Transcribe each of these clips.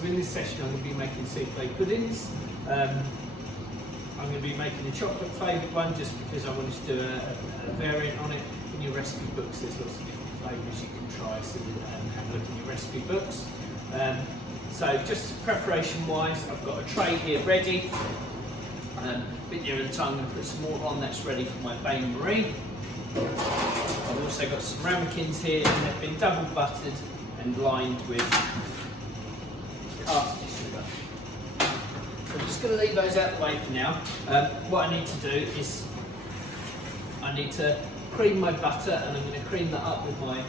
So in this session I'm going to be making soufflé puddings. I'm going to be making a chocolate flavoured one just because I wanted to do a variant on it. In your recipe books there's lots of different flavours you can try, so have a look in your recipe books. So just preparation wise, I've got a tray here ready. A bit nearer the time I'm going to put some more on, that's ready for my bain marie. I've also got some ramekins here and they've been double buttered and lined with caster sugar. I'm just going to leave those out of the way for now. What I need to do is I need to cream my butter, and I'm going to cream that up with my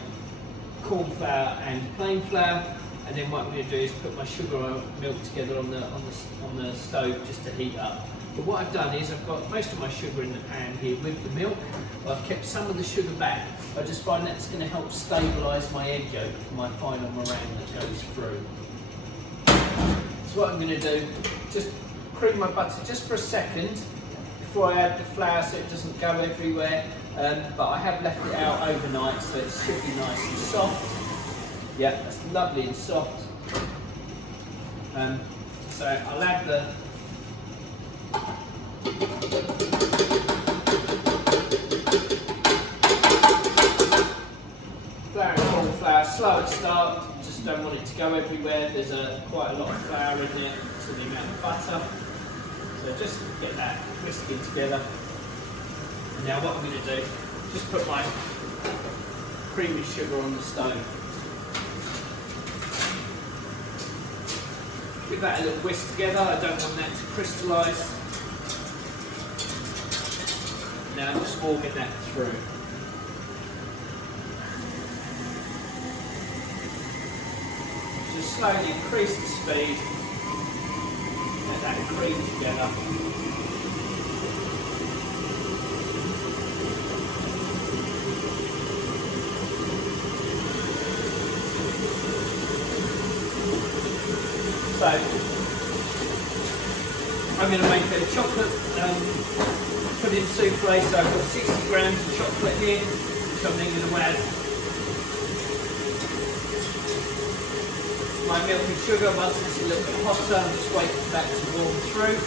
corn flour and plain flour. And then what I'm going to do is put my sugar and milk together on the stove just to heat up. But what I've done is I've got most of my sugar in the pan here with the milk. I've kept some of the sugar back. I just find that's going to help stabilise my egg yolk for my final meringue that goes through. So what I'm going to do, just cream my butter just for a second before I add the flour so it doesn't go everywhere. But I have left it out overnight so it should be nice and soft. Yeah, that's lovely and soft. So I'll add the flour and corn flour, slow at start, just don't want it to go everywhere. There's quite a lot of flour in there to the amount of butter. So just get that whisking together. And now what I'm going to do, just put my creamy sugar on the stove. Give that a little whisk together, I don't want that to crystallise. Now I'm just warming that through. Just slowly increase the speed as that creams together. So I'm going to make a chocolate pudding soufflé. So I've got 60 grams of chocolate here, which I'm then going to add my milk and sugar. Once it's a little bit hotter, I'm just waiting for that to warm through.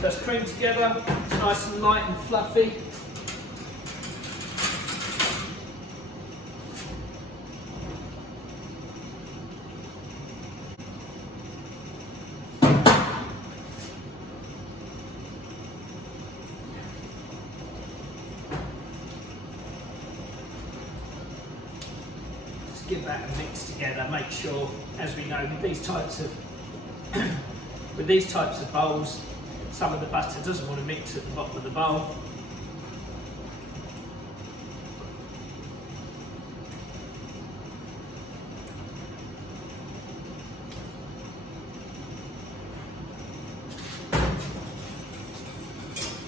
That's creamed together, it's nice and light and fluffy. Just give that a mix together, make sure, as we know with these types of bowls, some of the butter doesn't want to mix at the bottom of the bowl.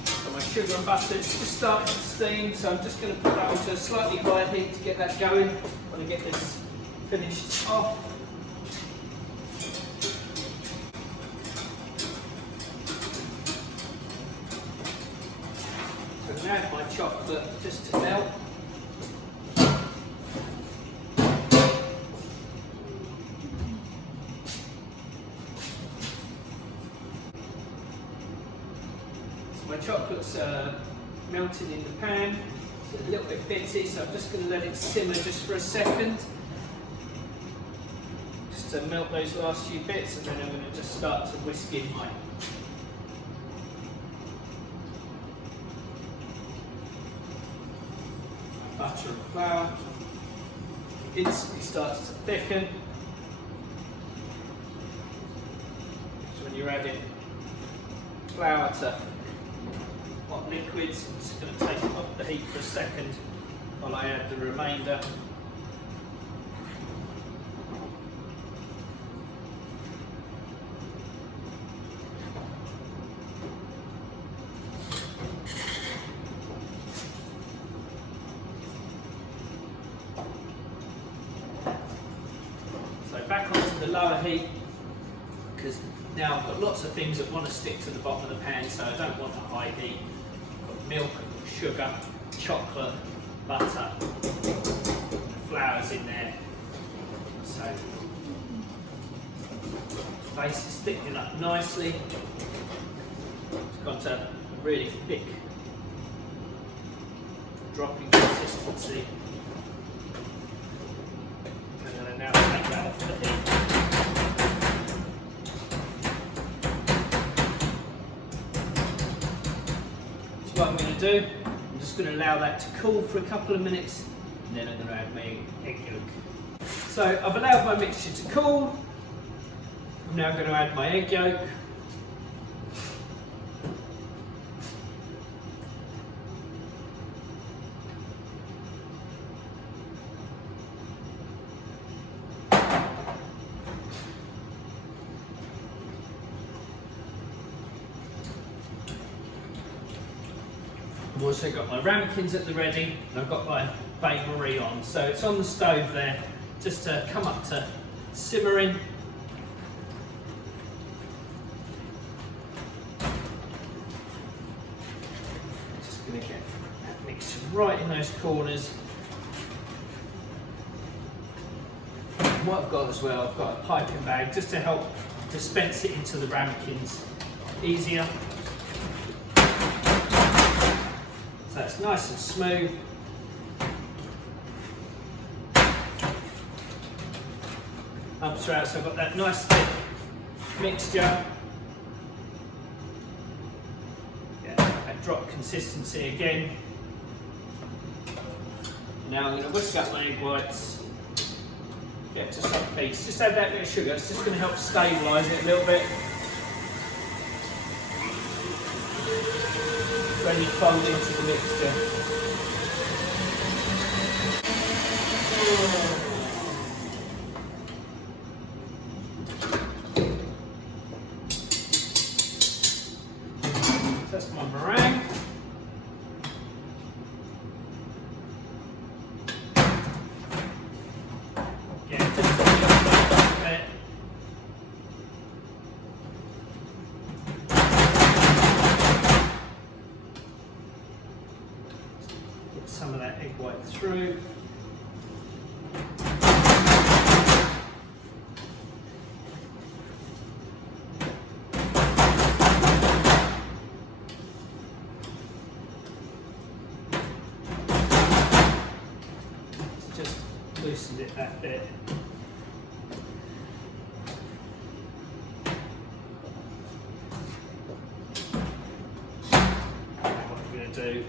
So my sugar and butter is just starting to steam, so I'm just going to put that onto a slightly higher heat to get that going. I want to get this finished off. Add my chocolate just to melt. So my chocolate's melting in the pan. It's a little bit bitty, so I'm just going to let it simmer just for a second. Just to melt those last few bits, and then I'm going to just start to whisk in my butter and flour. Instantly starts to thicken. So when you're adding flour to hot liquids, I'm just going to take it off the heat for a second while I add the remainder. back onto the lower heat, because now I've got lots of things that want to stick to the bottom of the pan, so I don't want a high heat. I've got milk, sugar, chocolate, butter, flours in there. So the base is thickening up nicely. It's got a really thick dropping consistency. And then I now take that off the heat. So what I'm going to do, I'm just going to allow that to cool for a couple of minutes, and then I'm going to add my egg yolk. So I've allowed my mixture to cool. I'm now going to add my egg yolk. I've also got my ramekins at the ready, and I've got my bain-marie on. So it's on the stove there, just to come up to simmering. Just going to get that mixture right in those corners. And what I've got as well, I've got a piping bag just to help dispense it into the ramekins easier. So it's nice and smooth. Up throughout, so I've got that nice thick mixture. Yeah, that drop consistency again. Now I'm going to whisk up my egg whites, get it to soft peaks. Just add that bit of sugar, it's just going to help stabilise it a little bit. When you fold into the mixture. So that's my meringue. Yeah, just a little bit. Some of that egg white through. Just loosened it that bit. And what I'm going to do,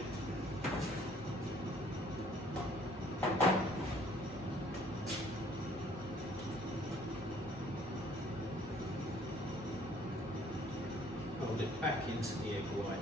fold it back into the egg white.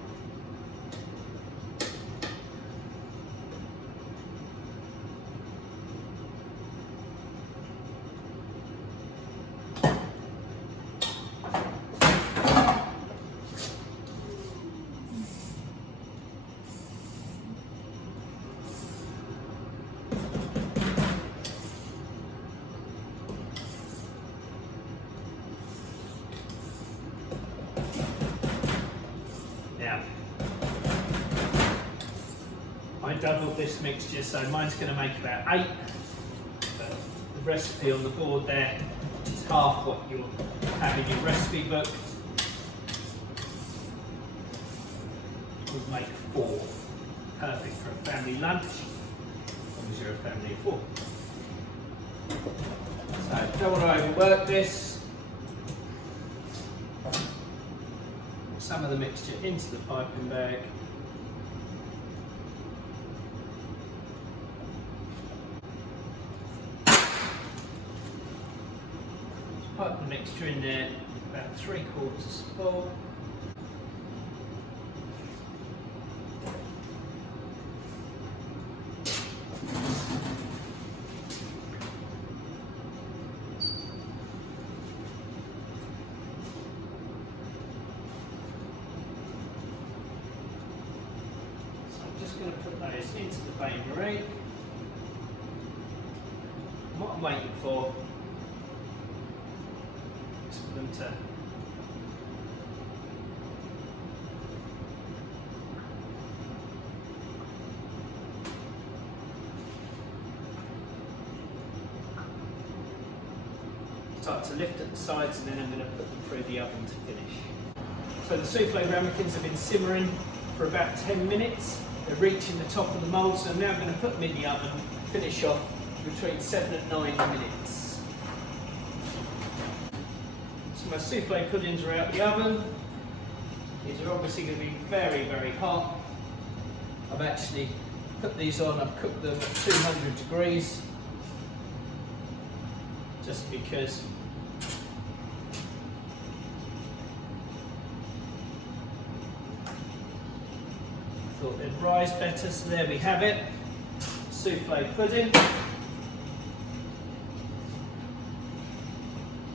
Now, I doubled this mixture, so mine's going to make about 8. But the recipe on the board there is half what you'll have in your recipe book. Would make 4. Perfect for a family lunch, as long as you're a family of 4. So, don't want to overwork this. Some of the mixture into the piping bag. Just pipe the mixture in there, about 3/4 full. Going to put those into the bain-marie. What I'm waiting for is for them to start to lift at the sides, and then I'm going to put them through the oven to finish. So the soufflé ramekins have been simmering for about 10 minutes. They're reaching the top of the mould, so now I'm going to put them in the oven, finish off between 7 and 9 minutes. So my soufflé puddings are out the oven. These are obviously going to be very, very hot. I've actually put these on, I've cooked them at 200 degrees, just because I thought they'd rise better. So there we have it, soufflé pudding.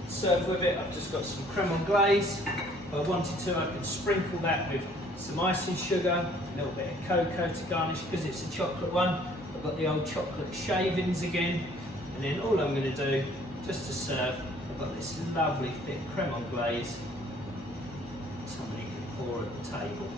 Serve with it, I've just got some creme anglaise. If I wanted to, I could sprinkle that with some icing sugar, a little bit of cocoa to garnish because it's a chocolate one. I've got the old chocolate shavings again, and then all I'm going to do, just to serve, I've got this lovely thick creme anglaise somebody can pour at the table.